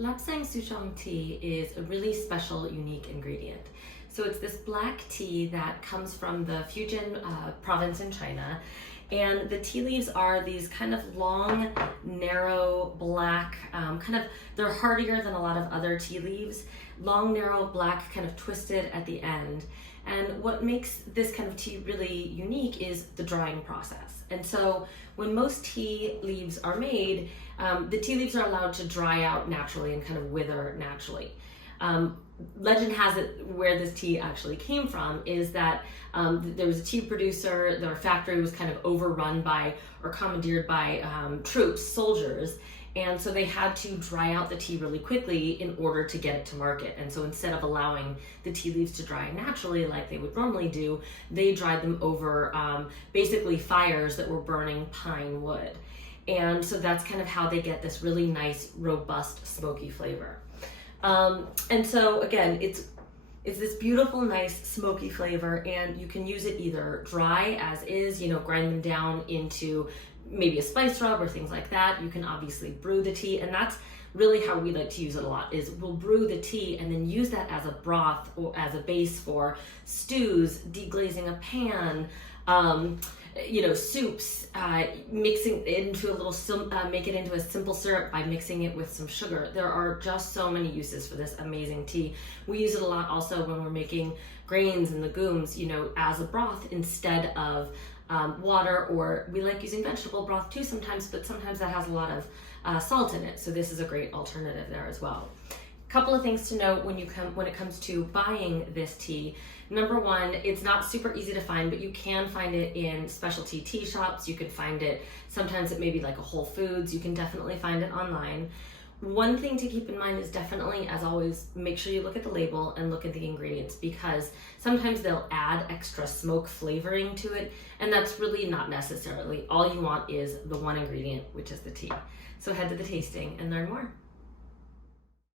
Lapsang Souchong Tea is a really special, unique ingredient. So it's this black tea that comes from the Fujian province in China. And the tea leaves are these kind of long, narrow, black, they're hardier than a lot of other tea leaves. Long, narrow, black, kind of twisted at the end. And what makes this kind of tea really unique is the drying process. And so when most tea leaves are made, the tea leaves are allowed to dry out naturally and kind of wither naturally. Legend has it where this tea actually came from is that there was a tea producer, their factory was kind of overrun by or commandeered by troops, soldiers, and so they had to dry out the tea really quickly in order to get it to market. And so instead of allowing the tea leaves to dry naturally like they would normally do, they dried them over basically fires that were burning pine wood. And so that's kind of how they get this really nice, robust, smoky flavor. And so again, it's this beautiful, nice, smoky flavor, and you can use it either dry as is, grind them down into maybe a spice rub or things like that. You can obviously brew the tea, and that's really how we like to use it a lot, is we'll brew the tea and then use that as a broth or as a base for stews, deglazing a pan, soups, mixing it into a little, make it into a simple syrup by mixing it with some sugar. There are just so many uses for this amazing tea. We use it a lot also when we're making grains and legumes, as a broth instead of water, or we like using vegetable broth too sometimes, but sometimes that has a lot of salt in it. So this is a great alternative there as well. Couple of things to note when it comes to buying this tea. Number one, it's not super easy to find, but you can find it in specialty tea shops. You could find it sometimes it may be like a Whole Foods. You can definitely find it online. One thing to keep in mind is definitely, as always, make sure you look at the label and look at the ingredients, because sometimes they'll add extra smoke flavoring to it, and that's really not necessarily. All you want is the one ingredient, which is the tea. So head to the tasting and learn more.